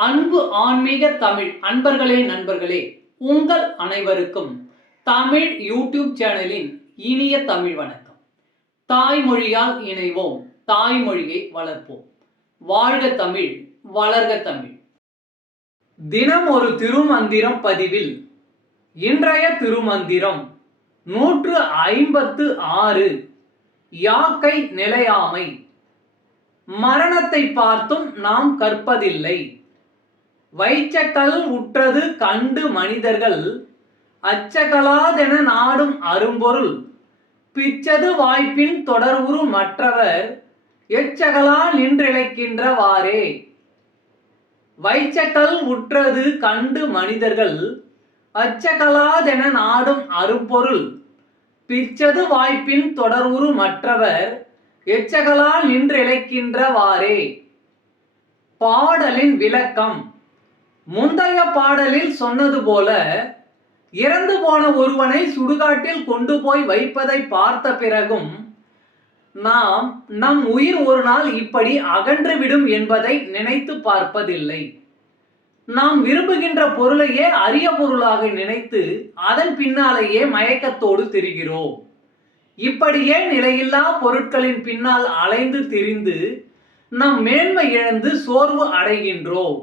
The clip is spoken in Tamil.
அன்பு ஆன்மீக தமிழ் அன்பர்களே நண்பர்களே உங்கள் அனைவருக்கும் தமிழ் யூடியூப் சேனலின் இனிய தமிழ் வணக்கம். தாய்மொழியால் இணைவோம் தாய்மொழியை வளர்ப்போம். வாழ்க தமிழ் வளர்க தமிழ். தினம் ஒரு திருமந்திரம் பதிவில் இன்றைய திருமந்திரம் நூற்று ஐம்பத்து ஆறு. யாக்கை நிலையாமை. மரணத்தை பார்த்தும் நாம் கற்பதில்லை. வைச்சக்கல் உற்றது கண்டு மனிதர்கள் அச்சகலாதென நாடும் அரும்பொருள். பிச்சது வாய்ப்பின் தொடர்வுறு மற்றவர் எச்சகலா நின்றிழைக்கின்றவாறே. வைச்சக்கல் உற்றது கண்டு மனிதர்கள் அச்சகலாதென நாடும் அரும்பொருள். பிச்சது வாய்ப்பின் தொடர்வுறு மற்றவர் எச்சகலா நின்றிழைக்கின்றவாறே. பாடலின் விளக்கம். முந்தைய பாடலில் சொன்னது போல இறந்து போன ஒருவனை சுடுகாட்டில் கொண்டு போய் வைப்பதை பார்த்த பிறகும் நாம் நம் உயிர் ஒரு நாள் இப்படி அகன்றுவிடும் என்பதை நினைத்து பார்ப்பதில்லை. நாம் விரும்புகின்ற பொருளையே அரிய பொருளாக நினைத்து அதன் பின்னாலேயே மயக்கத்தோடு திரிகிறோம். இப்படியே நிலையில்லா பொருட்களின் பின்னால் அலைந்து திரிந்து நம் மேன்மை இழந்து சோர்வு அடைகின்றோம்.